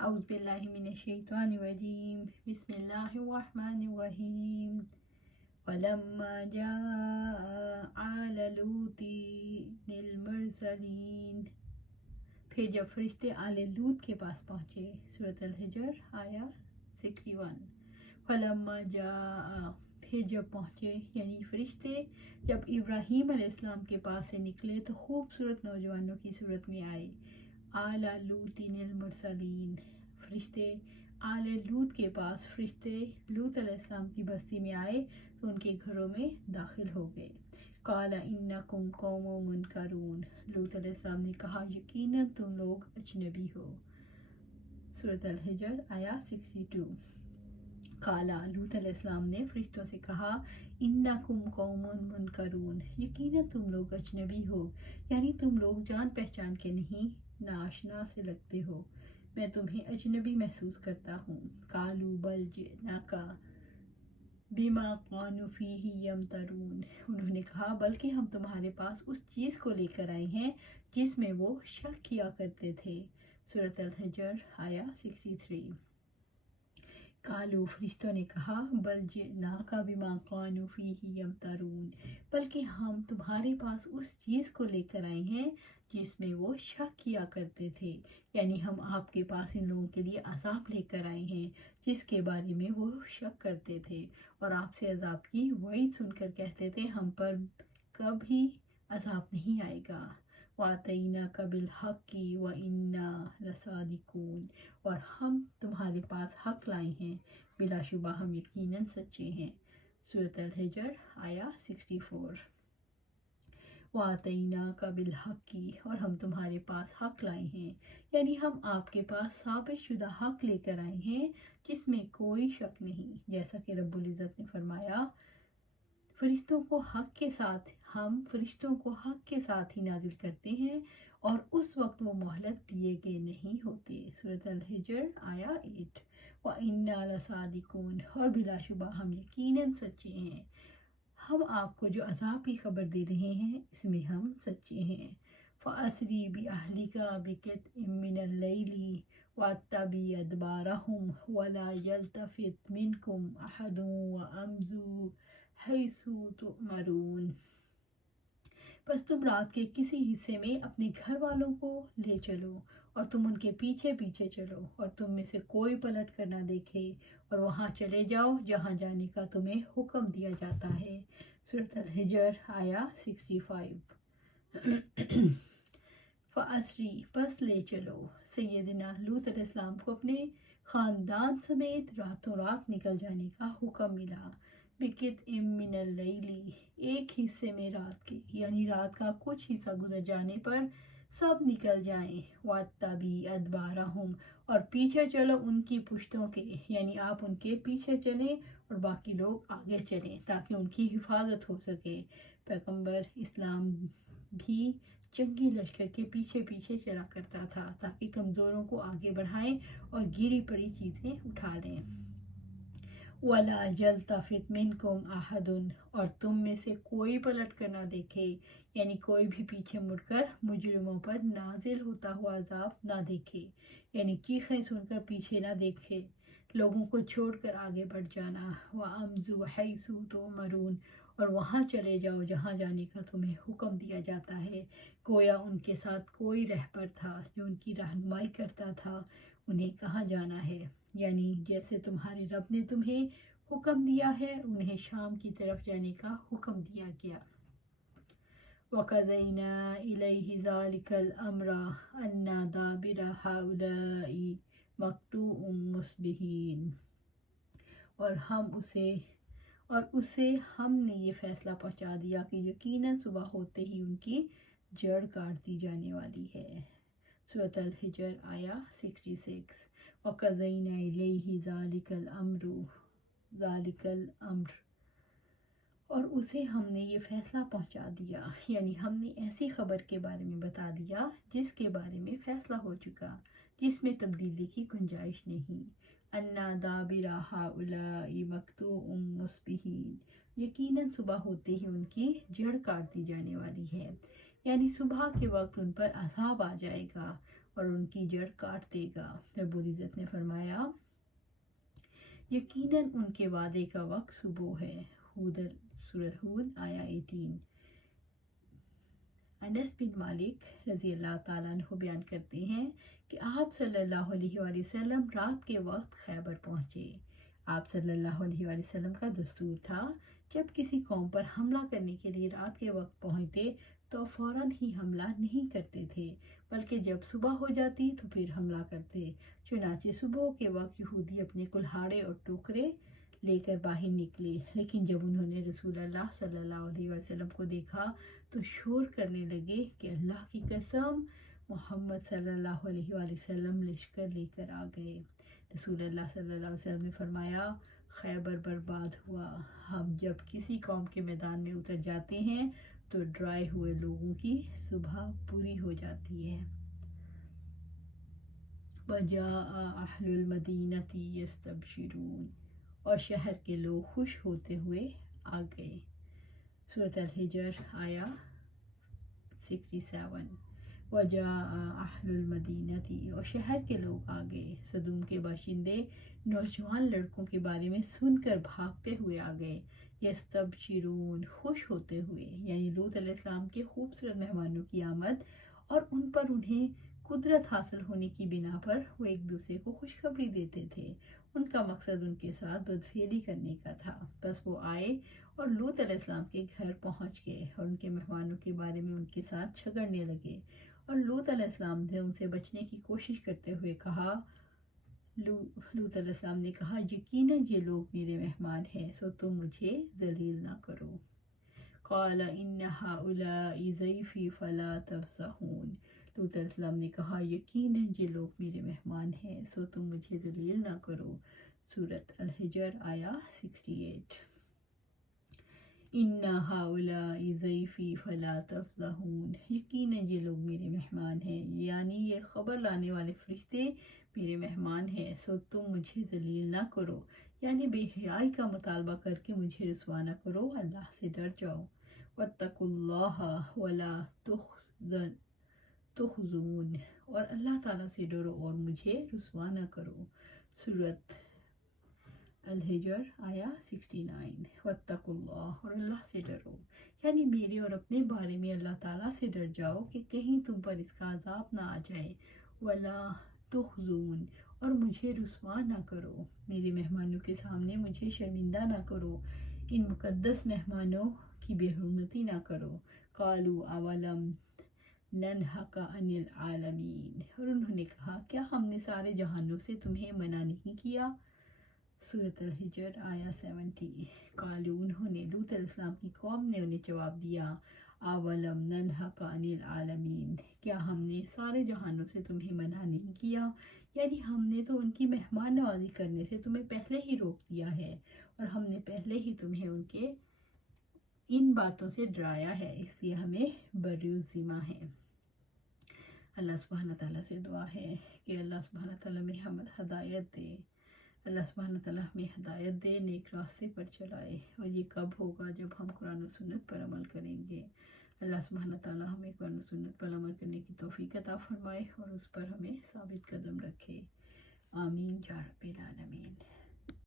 اعوذ باللہ من الشیطان الرجیم بسم اللہ الرحمن الرحیم ولما جاء آل لوط المرسلین، پھر جب فرشتے آل لوط کے پاس پہنچے. سورۃ الحجر آیا 61. فلما جاء، پھر جب پہنچے، یعنی فرشتے جب ابراہیم علیہ السلام کے پاس سے نکلے تو خوبصورت نوجوانوں کی صورت میں آئے. آل لوط المرسلین، فرشتے آل لوط کے پاس، فرشتے لوط علیہ السلام کی بستی میں آئے تو ان کے گھروں میں داخل ہو گئے. قال انکم قوم منکرون، لوط علیہ السلام نے کہا یقیناً تم لوگ اجنبی ہو. سورۃ الحجر آیا 62. قال، لوط علیہ السلام نے فرشتوں سے کہا انکم قوم منکرون، یقیناً تم لوگ اجنبی ہو، یعنی تم لوگ جان پہچان کے نہیں، ناشنا سے لگتے ہو، میں تمہیں اجنبی محسوس کرتا ہوں. قالوا بل جئناک بما كانوا فیہ یمترون، انہوں نے کہا بلکہ ہم تمہارے پاس اس چیز کو لے کر آئے ہیں جس میں وہ شک کیا کرتے تھے. سورۃ الحجر آیا 63. قالوا، فرشتوں نے کہا بل جئناک بما كانوا فیہ یمترون، بلکہ ہم تمہارے پاس اس چیز کو لے کر آئے ہیں جس میں وہ شک کیا کرتے تھے، یعنی ہم آپ کے پاس ان لوگوں کے لیے عذاب لے کر آئے ہیں جس کے بارے میں وہ شک کرتے تھے، اور آپ سے عذاب کی وعید سن کر کہتے تھے ہم پر کبھی عذاب نہیں آئے گا. وَآتَيْنَاكَ بِالْحَقِّ وَإِنَّا لَصَادِقُونَ، اور ہم تمہارے پاس حق لائے ہیں، بلا شبہ ہم یقیناً سچے ہیں. سورۃ الحجر آیا 64. وَآتَيْنَاكَ بِالْحَقِّ، اور ہم تمہارے پاس حق لائے ہیں، یعنی ہم آپ کے پاس ثابت شدہ حق لے کر آئے ہیں جس میں کوئی شک نہیں. جیسا کہ رب العزت نے فرمایا فرشتوں کو حق کے ساتھ، ہم فرشتوں کو حق کے ساتھ ہی نازل کرتے ہیں اور اس وقت وہ مہلت دیے گئے نہیں ہوتے. سورۃ الحجر آیا 8. وَإِنَّا لَصَادِقُونَ، اور بلا شبہ ہم یقیناً سچے ہیں، ہم آپ کو جو عذاب کی خبر دے رہے ہیں اس میں ہم سچے ہیں. فَأَسْرِ بِأَهْلِكَ بِقِطْعٍ مِّنَ اللَّيْلِ وَاتَّبِعْ أَدْبَارَهُمْ وَلَا يَلْتَفِتْ مِنكُمْ أَحَدٌ وَأَمْضُوا حَيْثُ تُؤْمَرُونَ، بس تم رات کے کسی حصے میں اپنے گھر والوں کو لے چلو اور تم ان کے پیچھے پیچھے چلو، اور تم میں سے کوئی پلٹ کر نہ دیکھے، اور وہاں چلے جاؤ جہاں جانے کا تمہیں حکم دیا جاتا ہے. سورۃ الحجر آیا 65. فَأَسْرِ، پس لے چلو سیدنا لوط علیہ السلام کو اپنے خاندان سمیت راتوں رات نکل جانے کا حکم ملا. بِقِطْعٍ مِّنَ اللَّيْلِ، ایک حصے میں رات کے، یعنی رات کا کچھ حصہ گزر جانے پر سب نکل جائیں. وَاتَّبِعْ أَدْبَارَهُمْ، اور پیچھے چلو ان کی پشتوں کے، یعنی آپ ان کے پیچھے چلیں اور باقی لوگ آگے چلیں تاکہ ان کی حفاظت ہو سکے. پیغمبر اسلام بھی جنگی لشکر کے پیچھے پیچھے چلا کرتا تھا تاکہ کمزوروں کو آگے بڑھائیں اور گری پڑی چیزیں اٹھا لیں. وَلَا يَلْتَفِتْ مِنْكُمْ أَحَدٌ، اور تم میں سے کوئی پلٹ کر نہ دیکھے، یعنی کوئی بھی پیچھے مڑ کر مجرموں پر نازل ہوتا ہوا عذاب نہ دیکھے، یعنی چیخیں سن کر پیچھے نہ دیکھے، لوگوں کو چھوڑ کر آگے بڑھ جانا. وَأَمْضُوا حَيْثُ تُؤْمَرُونَ، اور وہاں چلے جاؤ جہاں جانے کا تمہیں حکم دیا جاتا ہے. گویا ان کے ساتھ کوئی رہبر تھا جو ان کی رہنمائی کرتا تھا انہیں کہاں جانا ہے، یعنی جیسے تمہارے رب نے تمہیں حکم دیا ہے انہیں شام کی طرف جانے کا حکم دیا گیا. وَقَضَيْنَا إِلَيْهِ ذَلِكَ الْأَمْرَ أَنَّ دَابِرَ هَؤُلَاءِ مَقْطُوعٌ مُصْبِحِينَ، اور اسے ہم نے یہ فیصلہ پہنچا دیا کہ یقیناً صبح ہوتے ہی ان کی جڑ کاٹ دی جانے والی ہے. سورۃ الحجر آیا 66. وَقَضَيْنَا إِلَيْهِ ذَلِكَ الْأَمْرُ، اور اسے ہم نے یہ فیصلہ پہنچا دیا، یعنی ہم نے ایسی خبر کے بارے میں بتا دیا جس کے بارے میں فیصلہ ہو چکا، جس میں تبدیلی کی گنجائش نہیں. أَنَّ دَابِرَ هَؤُلَاءِ مَقْطُوعٌ مُصْبِحِينَ، یقیناً صبح ہوتے ہی ان کی جڑ کاٹ دی جانے والی ہے، یعنی صبح کے وقت ان پر عذاب آ جائے گا. اور ان کی جڑ کاٹ دے گا۔ رب العزت نے فرمایا یقیناً ان کے وعدے کا وقت صبح ہے۔ سورہ ہود آیا 18۔ انس بن مالک رضی اللہ تعالیٰ عنہ بیان کرتے ہیں کہ آپ صلی اللہ علیہ وآلہ وسلم رات کے وقت خیبر پہنچے۔ آپ صلی اللہ علیہ وآلہ وسلم کا دستور تھا جب کسی قوم پر حملہ کرنے کے لیے رات کے وقت پہنچتے تو فوراً ہی حملہ نہیں کرتے تھے، بلکہ جب صبح ہو جاتی تو پھر حملہ کرتے۔ چنانچہ صبح کے وقت یہودی اپنے کلہاڑے اور ٹوکرے لے کر باہر نکلے، لیکن جب انہوں نے رسول اللہ صلی اللہ علیہ وسلم کو دیکھا تو شور کرنے لگے کہ اللہ کی قسم، محمد صلی اللہ علیہ وآلہ وسلم لشکر لے کر آ گئے۔ رسول اللہ صلی اللہ علیہ وسلم نے فرمایا خیبر برباد ہوا۔ ہم جب کسی قوم کے میدان میں اتر جاتے ہیں تو ڈرائے ہوئے لوگوں کی صبح پوری ہو جاتی ہے۔ وَجَاءَ أَهْلُ الْمَدِينَةِ يَسْتَبْشِرُونَ، اور شہر کے لوگ خوش ہوتے ہوئے آ گئے۔ سورۃ الحجر آیا 67۔ وَجَاءَ أَهْلُ الْمَدِينَةِ، اور شہر کے لوگ آ گئے۔ سدوم کے باشندے نوجوان لڑکوں کے بارے میں سن کر بھاگتے ہوئے آ گئے۔ یستبشرون، خوش ہوتے ہوئے، یعنی لوط علیہ السلام کے خوبصورت مہمانوں کی آمد اور ان پر انہیں قدرت حاصل ہونے کی بنا پر وہ ایک دوسرے کو خوشخبری دیتے تھے۔ ان کا مقصد ان کے ساتھ بدفعلی کرنے کا تھا، بس وہ آئے اور لوط علیہ السلام کے گھر پہنچ گئے اور ان کے مہمانوں کے بارے میں ان کے ساتھ جھگڑنے لگے، اور لوط علیہ السلام نے ان سے بچنے کی کوشش کرتے ہوئے کہا، لوط علیہ السلام نے کہا یقیناً یہ لوگ میرے مہمان ہیں، سو تم مجھے ذلیل نہ کرو۔ قال ان هؤلاء ضیفی فلا تفضحون، لوط علیہ السلام نے کہا یقیناً یہ لوگ میرے مہمان ہیں، سو تم مجھے ذلیل نہ کرو۔ سورۃ الحجر آیا 68۔ ان هؤلاء ضیفی فلا تفضحون، یقیناً یہ لوگ میرے مہمان ہیں، یعنی یہ خبر لانے والے فرشتے میرے مہمان ہیں، سو تم مجھے ذلیل نہ کرو، یعنی بے حیائی کا مطالبہ کر کے مجھے رسوا نہ کرو، اللہ سے ڈر جاؤ۔ واتقوا اللہ ولا تخزون، اور اللہ تعالیٰ سے ڈرو اور مجھے رسوا نہ کرو۔ سورۃ الحجر آیا 69۔ واتقوا اللہ، اور اللہ سے ڈرو، یعنی میرے اور اپنے بارے میں اللہ تعالیٰ سے ڈر جاؤ کہ کہیں تم پر اس کا عذاب نہ آ جائے۔ ولا تخزون، اور مجھے رسوا نہ کرو، میرے مہمانوں کے سامنے مجھے شرمندہ نہ کرو، ان مقدس مہمانوں کی بے حرمتی نہ کرو۔ قالوا اولم ننہک عن العالمین، اور انہوں نے کہا کیا ہم نے سارے جہانوں سے تمہیں منع نہیں کیا؟ سورۃ الحجر آیا 70۔ قالوا، انہوں نے، لوط علیہ السلام کی قوم نے انہیں جواب دیا، اولم ننہک عن العالمین، کیا ہم نے سارے جہانوں سے تمہیں منع نہیں کیا؟ یعنی ہم نے تو ان کی مہمان نوازی کرنے سے تمہیں پہلے ہی روک دیا ہے، اور ہم نے پہلے ہی تمہیں ان کے ان باتوں سے ڈرایا ہے، اس لیے ہمیں بری ذمہ ہے۔ اللہ سبحانہ تعالیٰ سے دعا ہے کہ اللہ سبحانہ تعالیٰ میں ہمیں ہدایت دے، اللہ سبحانہ تعالیٰ ہمیں ہدایت دے، نیک راستے پر چلائے، اور یہ کب ہوگا جب ہم قرآن و سنت پر عمل کریں گے۔ اللہ سبحانہ تعالیٰ ہمیں قرآن و سنت پر عمل کرنے کی توفیق عطا فرمائے اور اس پر ہمیں ثابت قدم رکھے۔ آمین یا رب العالمین۔